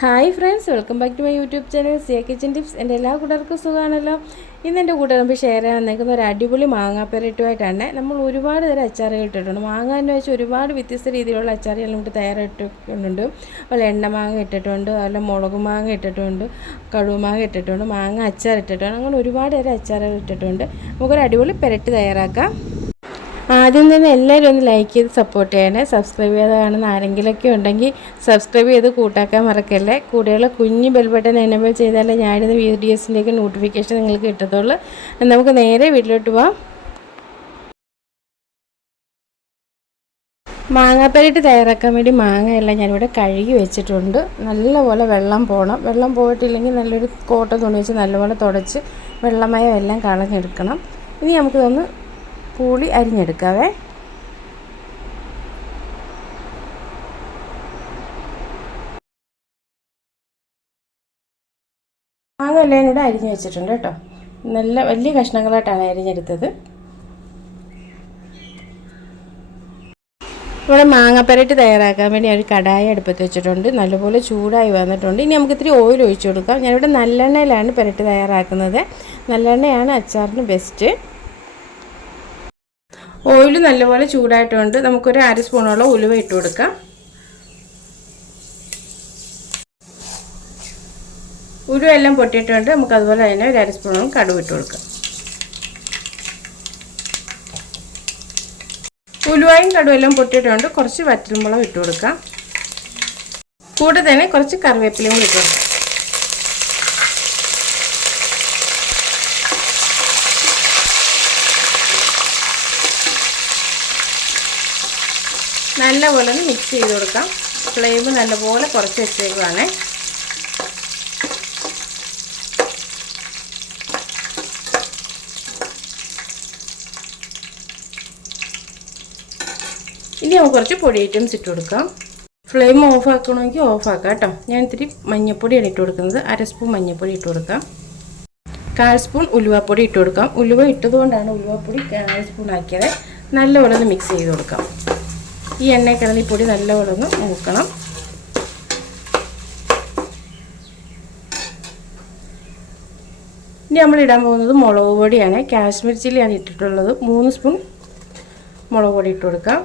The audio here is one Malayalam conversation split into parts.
Hi friends, welcome back to my YouTube channel Siya kitchen tips. എൻ്റെ എല്ലാ കൂട്ടുകാർക്കും സുഖമാണല്ലോ. ഇന്ന് എൻ്റെ കൂട്ടുകാർക്ക് ഷെയർ ചെയ്യാൻ വന്നേക്കുന്ന ഒരു അടിപൊളി മാങ്ങാപ്പെരട്ടുമായിട്ടാണ്. നമ്മൾ ഒരുപാട് തരം അച്ചാറുകൾ ഇട്ടിട്ടുണ്ട്. മാങ്ങ എന്ന് വെച്ചാൽ ഒരുപാട് വ്യത്യസ്ത രീതിയിലുള്ള അച്ചാറുകൾ നമുക്ക് തയ്യാറായിട്ടുണ്ട്. അതുപോലെ എണ്ണമാങ്ങ ഇട്ടിട്ടുണ്ട്, അതുപോലെ മുളക് മാങ്ങ ഇട്ടിട്ടുണ്ട്, കടുമാങ്ങ ഇട്ടിട്ടുണ്ട്, മാങ്ങ അച്ചാർ ഇട്ടിട്ടുണ്ട്. അങ്ങനെ ഒരുപാട് തരം അച്ചാറുകൾ ഇട്ടിട്ടുണ്ട്. നമുക്കൊരു അടിപൊളി പെരട്ട് തയ്യാറാക്കാം. ആദ്യം തന്നെ എല്ലാവരും ഒന്ന് ലൈക്ക് ചെയ്ത് സപ്പോർട്ട് ചെയ്യണേ. സബ്സ്ക്രൈബ് ചെയ്ത് കാണുന്ന ആരെങ്കിലുമൊക്കെ ഉണ്ടെങ്കിൽ സബ്സ്ക്രൈബ് ചെയ്ത് കൂട്ടാക്കാൻ മറക്കല്ലേ. കൂടെയുള്ള കുഞ്ഞ് ബെൽ ബട്ടൺ എനേബിൾ ചെയ്താലേ ഞാനിടുന്ന വീഡിയോസിൻ്റെയൊക്കെ നോട്ടിഫിക്കേഷൻ നിങ്ങൾക്ക് കിട്ടത്തുള്ളൂ. നമുക്ക് നേരെ വീട്ടിലോട്ട് പോവാം. മാങ്ങാപ്പരട്ട് തയ്യാറാക്കാൻ വേണ്ടി മാങ്ങയെല്ലാം ഞാനിവിടെ കഴുകി വെച്ചിട്ടുണ്ട്. നല്ലപോലെ വെള്ളം പോകണം. വെള്ളം പോയിട്ടില്ലെങ്കിൽ നല്ലൊരു കോട്ടൺ തുണി വെച്ച് നല്ലപോലെ തുടച്ച് വെള്ളമയം എല്ലാം കളഞ്ഞെടുക്കണം. ഇനി നമുക്കിതൊന്ന് പുളി അരിഞ്ഞെടുക്കാവേ. മാങ്ങ എല്ലാം കൂടെ അരിഞ്ഞ് വെച്ചിട്ടുണ്ട് കേട്ടോ. നല്ല വലിയ കഷ്ണങ്ങളായിട്ടാണ് അരിഞ്ഞെടുത്തത്. ഇവിടെ മാങ്ങാപ്പരട്ട് തയ്യാറാക്കാൻ വേണ്ടി ഒരു കടായി അടുപ്പത്ത് വെച്ചിട്ടുണ്ട്. നല്ലപോലെ ചൂടായി വന്നിട്ടുണ്ട്. ഇനി നമുക്ക് ഇത്തിരി ഓയിൽ ഒഴിച്ചു കൊടുക്കാം. ഞാനിവിടെ നല്ലെണ്ണയിലാണ് പെരട്ട് തയ്യാറാക്കുന്നത്. നല്ലെണ്ണയാണ് അച്ചാറിന് ബെസ്റ്റ്. ഓയിൽ നല്ലപോലെ ചൂടായിട്ടുണ്ട്. നമുക്കൊരു 1/2 സ്പൂണോളം ഉലുവ ഇട്ട് കൊടുക്കാം. ഉലുവ എല്ലാം പൊട്ടിയിട്ടുണ്ട്. നമുക്ക് അതുപോലെ തന്നെ ഒരു 1/2 സ്പൂണോളം കടുക് ഇട്ട് കൊടുക്കാം. ഉലുവയും കടുവും എല്ലാം പൊട്ടിയിട്ടുണ്ട്. കുറച്ച് വറ്റൽമുളക് ഇട്ട് കൊടുക്കാം. കൂടെ തന്നെ കുറച്ച് കറിവേപ്പിലയും ഇട്ട് കൊടുക്കാം. നല്ലപോലെ ഒന്ന് മിക്സ് ചെയ്ത് കൊടുക്കാം. ഫ്ലെയിം നല്ലപോലെ കുറച്ച് വെച്ചേക്കുവാണ്. ഇനി നമുക്ക് കുറച്ച് പൊടി ഐറ്റംസ് ഇട്ട് കൊടുക്കാം. ഫ്ലെയിം ഓഫ് ആക്കണമെങ്കിൽ ഓഫ് ആക്കാം കേട്ടോ. ഞാൻ ഇത്തിരി മഞ്ഞൾപ്പൊടിയാണ് ഇട്ട് കൊടുക്കുന്നത്. 1/2 സ്പൂൺ മഞ്ഞൾപ്പൊടി ഇട്ട് കൊടുക്കാം. 1/4 സ്പൂൺ ഉലുവാപ്പൊടി ഇട്ട് കൊടുക്കാം. ഉലുവ ഇട്ടതുകൊണ്ടാണ് ഉലുവാപ്പൊടി 1/4 സ്പൂൺ ആക്കിയത്. നല്ലപോലെ ഒന്ന് മിക്സ് ചെയ്ത് കൊടുക്കാം. ഈ എണ്ണയിൽ കിടന്ന് ഈ പൊടി നല്ലപോലെ ഒന്ന് മൂക്കണം. ഇനി നമ്മൾ ഇടാൻ പോകുന്നത് മുളക് പൊടിയാണ്. കാശ്മീർ ചില്ലിയാണ് ഇട്ടിട്ടുള്ളത്. 3 സ്പൂൺ മുളക് പൊടി ഇട്ട് കൊടുക്കാം.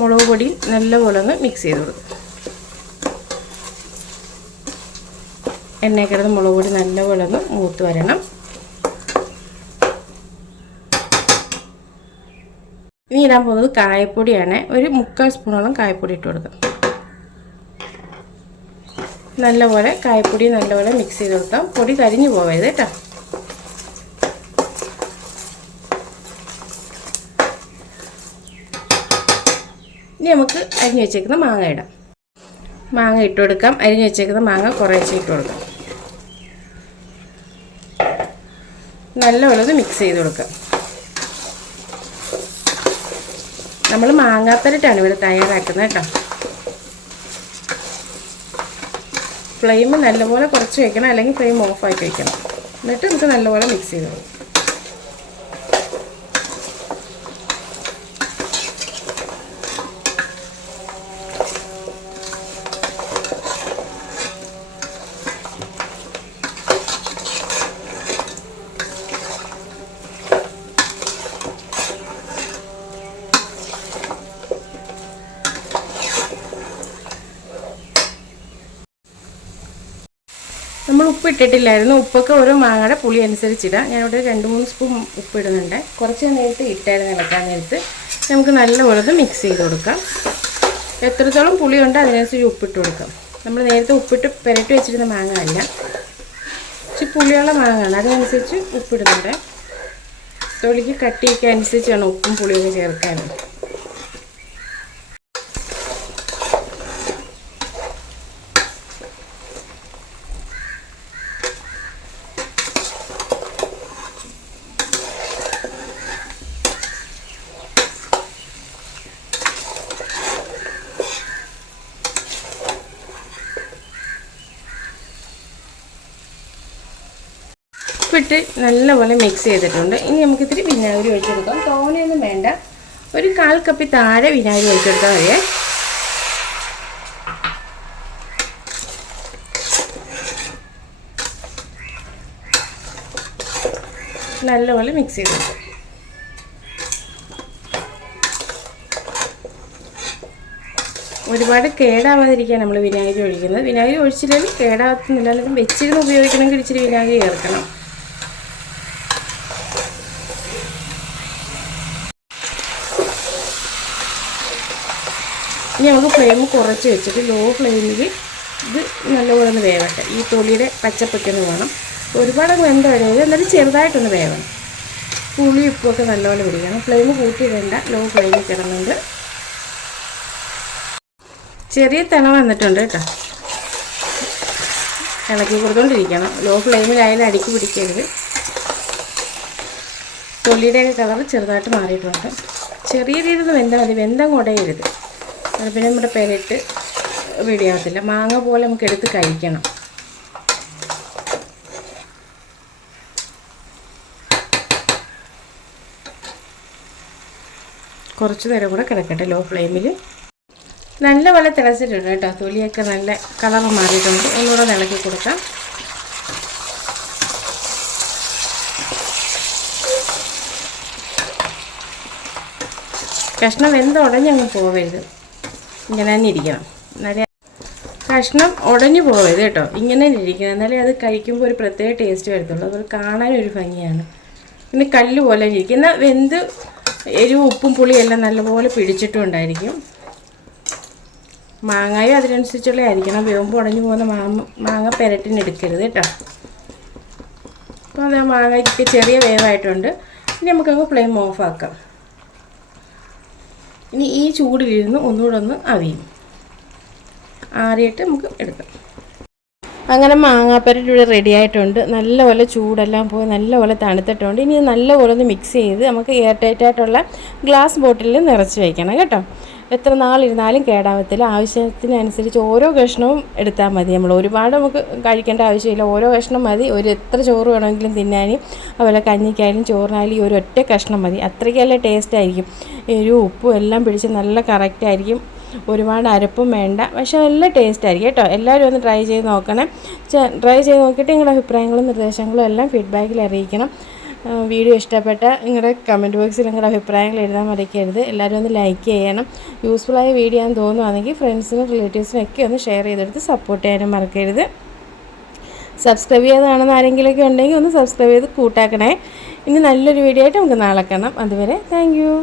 മുളക് പൊടി നല്ലപോലെ ഒന്ന് മിക്സ് ചെയ്ത് കൊടുക്കാം. എണ്ണയിൽ കിടന്ന് മുളക് പൊടി നല്ലപോലെ ഒന്ന് മൂത്ത് വരണം. ഇനി ഇടാൻ പോകുന്നത് കായപ്പൊടിയാണ്. ഒരു 3/4 സ്പൂണോളം കായപ്പൊടി ഇട്ട് കൊടുക്കാം. നല്ലപോലെ കായപ്പൊടി നല്ലപോലെ മിക്സ് ചെയ്ത് കൊടുക്കാം. പൊടി കരിഞ്ഞു പോകരുത് കേട്ടോ. ഇനി നമുക്ക് അരിഞ്ഞു വെച്ചേക്കുന്ന മാങ്ങ ഇടാം. മാങ്ങ ഇട്ട് കൊടുക്കാം. അരിഞ്ഞു വെച്ചേക്കുന്ന മാങ്ങ കുറേശ്ശെ ഇട്ട് കൊടുക്കാം. നല്ലപോലെ ഒന്ന് മിക്സ് ചെയ്ത് കൊടുക്കാം. നമ്മൾ മാങ്ങാപ്പരട്ടാണ് ഇവിടെ തയ്യാറാക്കുന്നത് കേട്ടോ. ഫ്ലെയിം നല്ലപോലെ കുറച്ച് വയ്ക്കണം, അല്ലെങ്കിൽ ഫ്ലെയിം ഓഫാക്കി വയ്ക്കണം. എന്നിട്ട് നമുക്ക് നല്ലപോലെ മിക്സ് ചെയ്ത് കൊടുക്കാം. നമ്മൾ ഉപ്പ് ഇട്ടിട്ടില്ലായിരുന്നു. ഉപ്പൊക്കെ ഓരോ മാങ്ങയുടെ പുളി അനുസരിച്ചിടാം. ഞാനിവിടെ 2-3 സ്പൂൺ ഉപ്പ് ഇടുന്നുണ്ട്. കുറച്ച് നേരത്തെ ഇട്ടായിരുന്നു ഇളക്കാൻ നേരത്ത്. നമുക്ക് നല്ലപോലെ മിക്സ് ചെയ്ത് കൊടുക്കാം. എത്രത്തോളം പുളിയുണ്ട് അതിനനുസരിച്ച് ഉപ്പിട്ട് കൊടുക്കാം. നമ്മൾ നേരത്തെ ഉപ്പിട്ട് പുരട്ടി വെച്ചിരുന്ന മാങ്ങ അല്ല, ഇച്ചിരി പുളിയുള്ള മാങ്ങയാണ്. അതിനനുസരിച്ച് ഉപ്പിടുന്നുണ്ട്. തൊലിക്ക് കട്ടിയൊക്കെ അനുസരിച്ചാണ് ഉപ്പും പുളിയൊക്കെ ചേർക്കാനുള്ളത്. ഉപ്പിട്ട് നല്ലപോലെ മിക്സ് ചെയ്തിട്ടുണ്ട്. ഇനി നമുക്ക് ഇത്തിരി വിനാഗിരി ഒഴിച്ചെടുക്കാം. തോനെയൊന്നും വേണ്ട, ഒരു 1/4 കപ്പ് താഴെ വിനാഗിരി ഒഴിച്ചെടുത്താൽ മതിയേ. നല്ലപോലെ മിക്സ് ചെയ്ത് വെക്കും. ഒരുപാട് കേടാവാതിരിക്കാൻ നമ്മൾ വിനാഗിരി ഒഴിക്കുന്നത്. വിനാഗിരി ഒഴിച്ചില്ലെങ്കിൽ കേടാകത്തുന്നില്ല. അല്ലെങ്കിൽ വെച്ചിരുന്ന് ഉപയോഗിക്കണമെങ്കിൽ ഇച്ചിരി വിനാഗിരി ചേർക്കണം. ഇനി നമുക്ക് ഫ്ലെയിം കുറച്ച് വെച്ചിട്ട് ലോ ഫ്ലെയിമിൽ ഇത് നല്ലപോലെ ഒന്ന് വേവട്ടെ. ഈ തൊലിയുടെ പച്ചപ്പൊക്കെ ഒന്ന് വേണം. ഒരുപാട് വെന്ത വരരുത്, എന്നാലും ചെറുതായിട്ടൊന്ന് വേവണം. പുളി ഉപ്പൊക്കെ നല്ലപോലെ പിടിക്കണം. ഫ്ലെയിം കൂട്ടിയിടണ്ട, ലോ ഫ്ലെയിമിൽ കിടന്നുണ്ട്. ചെറിയ തിള വന്നിട്ടുണ്ട് കേട്ടോ. ഇളക്കി കൊടുത്തോണ്ടിരിക്കണം. ലോ ഫ്ലെയിമിലായാലും അടിക്ക് പിടിക്കരുത്. തൊലിയുടെയൊക്കെ കളർ ചെറുതായിട്ട് മാറിയിട്ടുണ്ട്. ചെറിയ രീതിയിൽ വെന്താൽ മതി, വെന്തം കുടയരുത്. അത് പിന്നെ നമ്മുടെ പെരട്ട് റെഡിയാകത്തില്ല. മാങ്ങ പോലെ നമുക്ക് എടുത്ത് കഴിക്കണം. കുറച്ച് നേരം കൂടെ കിടക്കട്ടെ ലോ ഫ്ലെയിമിൽ. നല്ലപോലെ തിളച്ചിട്ടുണ്ട് കേട്ടോ. തൊലിയൊക്കെ നല്ല കളർ മാറിയിട്ടുണ്ട്. ഒന്നുകൂടെ ഇളക്കി കൊടുക്കാം. കഷ്ണം വെന്ത് ഉടഞ്ഞങ്ങ് പോവരുത്, ഇങ്ങനെ തന്നെ ഇരിക്കണം. എന്നാലേ കഷ്ണം ഉടഞ്ഞു പോവരുത് കേട്ടോ. ഇങ്ങനെ തന്നെ ഇരിക്കണം, എന്നാലേ അത് കഴിക്കുമ്പോൾ ഒരു പ്രത്യേക ടേസ്റ്റ് വരത്തുള്ളൂ. അതുപോലെ കാണാനൊരു ഭംഗിയാണ്. പിന്നെ കല്ല് പോലെ ഇരിക്കും. എന്നാൽ വെന്ത് എരിവും ഉപ്പും പുളിയെല്ലാം നല്ലപോലെ പിടിച്ചിട്ടുണ്ടായിരിക്കും. മാങ്ങയും അതിനനുസരിച്ചുള്ള ആയിരിക്കണം. വേവുമ്പോൾ ഉടഞ്ഞു പോകുന്ന മാങ്ങ പെരട്ടിന് എടുക്കരുത് കേട്ടോ. അപ്പോൾ അത് മാങ്ങയ്ക്ക് ചെറിയ വേവായിട്ടുണ്ട്. ഇനി നമുക്കങ്ങ് ഫ്ലെയിം ഓഫാക്കാം. ഇനി ഈ ചൂടിലിരുന്ന് ഒന്നുകൂടെ ഒന്ന് അവിയും. ആറിയിട്ട് നമുക്ക് എടുക്കാം. അങ്ങനെ മാങ്ങാപ്പരട്ട് ഇവിടെ റെഡി ആയിട്ടുണ്ട്. നല്ലപോലെ ചൂടെല്ലാം പോയി നല്ലപോലെ തണുത്തിട്ടുണ്ട്. ഇനി നല്ലപോലെ ഒന്ന് മിക്സ് ചെയ്ത് നമുക്ക് എയർ ടൈറ്റായിട്ടുള്ള ഗ്ലാസ് ബോട്ടിലിൽ നിറച്ച് വയ്ക്കണം കേട്ടോ. എത്ര നാളിരുന്നാലും കേടാവത്തില്ല. ആവശ്യത്തിനനുസരിച്ച് ഓരോ കഷ്ണവും എടുത്താൽ മതി. നമ്മൾ ഒരുപാട് നമുക്ക് കഴിക്കേണ്ട ആവശ്യമില്ല. ഓരോ കഷ്ണം മതി. എത്ര ചോറ് വേണമെങ്കിലും തിന്നാനും, അതുപോലെ കഞ്ഞിക്കായാലും ചോറിനായാലും ഈ ഒരു ഒറ്റ കഷ്ണം മതി. അത്രയ്ക്കല്ല ടേസ്റ്റ് ആയിരിക്കും. എരിവും ഉപ്പും എല്ലാം പിടിച്ച് നല്ല കറക്റ്റായിരിക്കും. ഒരുപാട് അരപ്പും വേണ്ട, പക്ഷേ നല്ല ടേസ്റ്റ് ആയിരിക്കും കേട്ടോ. എല്ലാവരും ഒന്ന് ട്രൈ ചെയ്ത് നോക്കണം. ട്രൈ ചെയ്ത് നോക്കിയിട്ട് നിങ്ങളുടെ അഭിപ്രായങ്ങളും നിർദ്ദേശങ്ങളും എല്ലാം ഫീഡ്ബാക്കിൽ അറിയിക്കണം. വീഡിയോ ഇഷ്ടപ്പെട്ട നിങ്ങളുടെ കമൻറ്റ് ബോക്സിൽ നിങ്ങളുടെ അഭിപ്രായങ്ങൾ എഴുതാൻ മറക്കരുത്. എല്ലാവരും ഒന്ന് ലൈക്ക് ചെയ്യണം. യൂസ്ഫുള്ളായ വീഡിയോ ആണെന്ന് തോന്നുവാണെങ്കിൽ ഫ്രണ്ട്സിനും റിലേറ്റീവ്സിനും ഒക്കെ ഒന്ന് ഷെയർ ചെയ്തെടുത്ത് സപ്പോർട്ട് ചെയ്യാനും മറക്കരുത്. സബ്സ്ക്രൈബ് ചെയ്യാതാണെന്ന് ആരെങ്കിലുമൊക്കെ ഉണ്ടെങ്കിൽ ഒന്ന് സബ്സ്ക്രൈബ് ചെയ്ത് കൂട്ടാക്കണേ. ഇനി നല്ലൊരു വീഡിയോ ആയിട്ട് നമുക്ക് നാളെ കാണാം. അതുവരെ താങ്ക് യു.